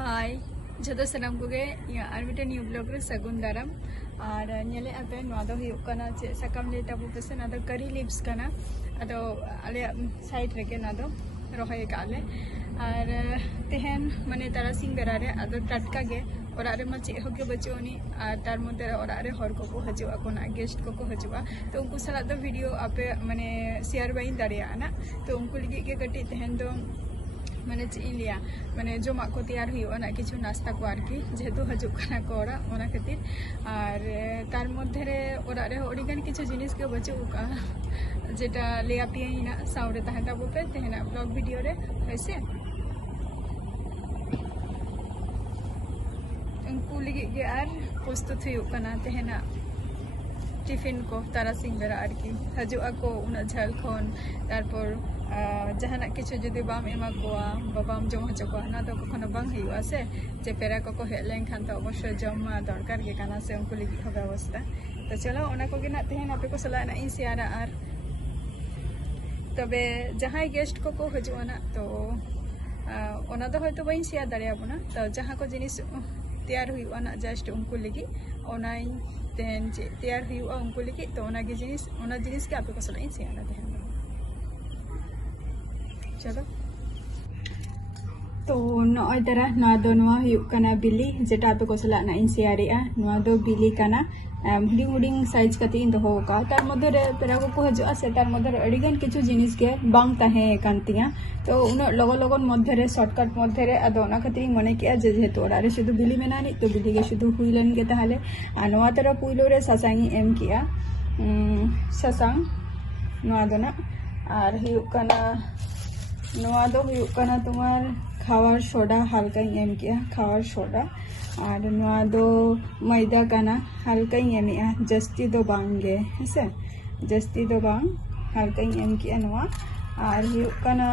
हाय जो सामान को मिट्टे न्यू ब्लॉग रे सगुन दाराम और नेले आपे चे साकाम ले ताबो पेसे ना करी लिप्स कना अदो आले साइड रे ना रहे काले और तेहन माने तारासिंग बेरा रे अदो टटका गे ओरा रे मा चे होगे बचोनी और तार मध्य ओरा रे हर को हजुआ कोना गेस्ट को हजुआ तो उनको सला दो वीडियो आपे माने शेयर बाइन दारिया ना तो उनको लगी के कटी तेहन दो माने चिलिया माने जमा को तैयार हुआ ना किछु नाश्ता को आरकी जेहेतु हजुकना को ओरा ओना खातिर और तार मध्य रे ओरा रे ओडिगन किछु जिनिस के बचुका जेटा ले आपिए ना साउरे तहन ताबो पे तेहना ब्लॉग वीडियो रे वैसे उनको लगी के आर प्रस्तुत हुआ तेहना टिफिन को तारासिंग बेरा आरकी हजुआ को उना झल खन तारपर जहाना किछु जुदी बाम एमा कोआ बाबाम जम हचको ना तो कखनो बांग हुआ से जे पेरा को हेज लेन खान तो अवश्य जम दरकार के काना से उनको लगी व्यवस्था तो चलो ओना को गिना तेहन आपे को सला ना इन शेयर आर तबे जहां गेस्ट को हजुआ ना तो ओना दो हयतो बाइन शेयर दारिया बना तो जहां को जिनिस तैयार हुआ ना जस्ट उनको लगी ओना तेहन तैयार हुआ उनको लगी तो ओना के जिनिस के आपे को सला इन शेयर तेहन चलो तो नय तारा ना दो नवा हुकना बिली जेटा आपे को सला ना इन शेयरिया नवा दो बिली कना हुडिंग हुडिंग साइज कते इन दो का तार मध्य रे पेरा को हजुआ से तार मध्य रे अडिगन किछु जिनिस के बांग ताहे कांतिया तो उन लगन मध्य रे शॉर्टकट मध्य रे अदो ना खातिर मने किया जेहेतु ओरा रे शुद्ध बिली मेनानी तो बिली के शुद्ध हुइलन के ताहले आ नवा तारा पुइलो रे सासांगी एम किया सासांग नवा दो ना और हुकना नवा दो हुकना तुम्हार खावार सोडा हल्का एम किया खावार सोडा और नवा दो मैदा कना हल्का एमिया जस्ती दो बांगे हेसे जस्ती दो बांग हल्का एम किया नवा और हुकना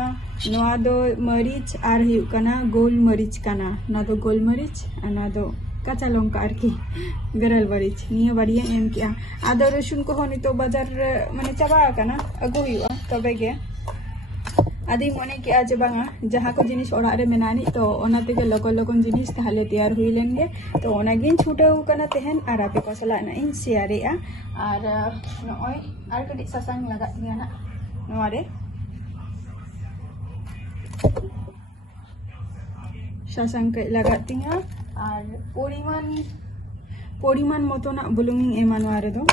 नवा दो मरीच और हुकना गोल मरीच कना ना दो गोल मरीच ना दो काचा लंका आरकी गरल मरीच निया बारिया एम किया आदा रसुन को होनी तो बाजार माने चाबा कना अगु हुआ तबे गे आदि मने के आज बांगा जहां को जिनिस ओरा रे मेनानी तो ओना तेगे लगन जिनिस ताहले तैयार हुई लेंगे तो ओना गिन छुटाव कना तेहन आर आपे को सला ना इन शेयरिया और नय आर कटी सासांग लगा दिया ना नवा रे सासांग के लगा दिया और परिमाण मतो ना बुलुंग एमा नवा रे दो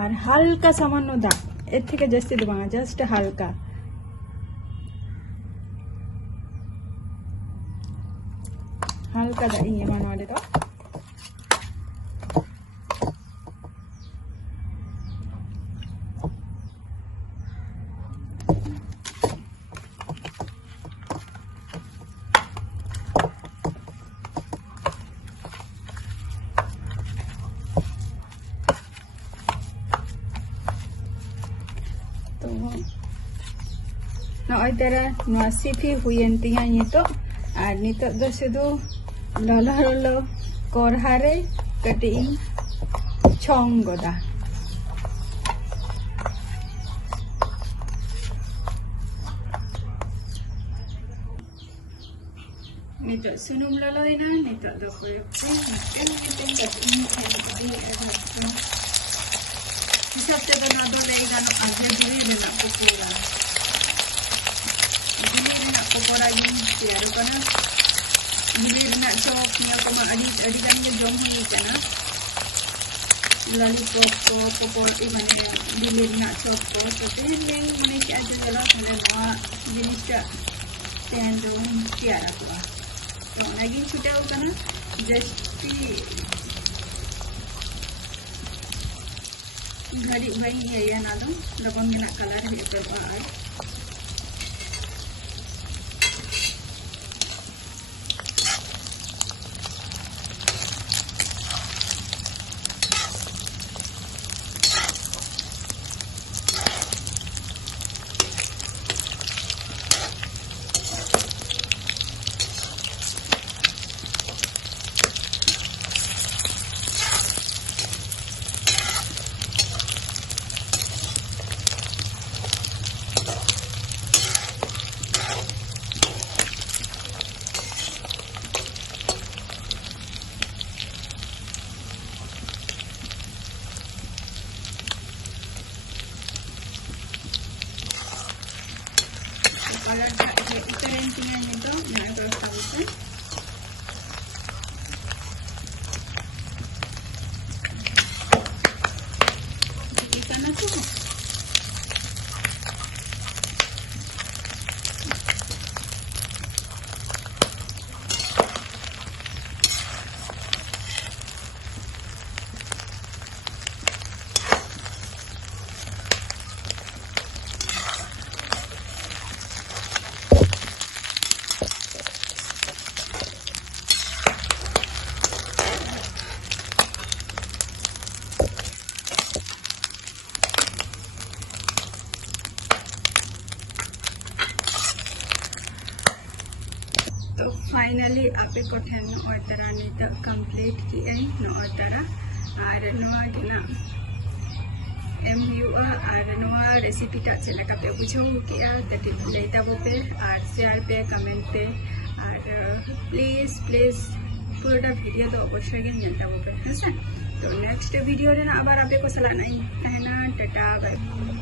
और हल्का सामान्य दा एर थेके जास्ती दो बांगा जस्ट हल्का हल्का दा इन एमा नवा दो नय तारा सिफी हुईन तिया नितो और नितो दो शुधु ललो ललो कोरहा रे कटी छंग गोदा नितो सुनुम ललो ना नितो दो कोयो मिटेन कटिंग हिसाब से बना दो लेगा नो आगे भी बना को पूरा पकोड़ा गिन तैयार कना बिली रना चॉप निया को मा अडी गान के जम हुई कना लॉलीपॉप को पकोड़ी बने बिली रना चॉप को तो तेन ले माने क्या जला हले मा जिनिसटा तेन जो तैयार हुआ तो नागिन छुटाव कना जस्ट घड़ी भाई है या ना दो लबंग ना कलर है प्रभाव फाइनली आपे को ठेन नोय तरा नित कंप्लीट की आई नोय तरा और नोआ के ना एम हुआ और नोआ रेसिपी टा चला का पे बुझो के आ तके लेता बो पे और शेयर पे कमेंट पे और प्लीज पूरा वीडियो तो अवश्य गे नेता बो पे हसे तो नेक्स्ट वीडियो रे ना आबार आपे को सलाह नहीं कहना टाटा बाय।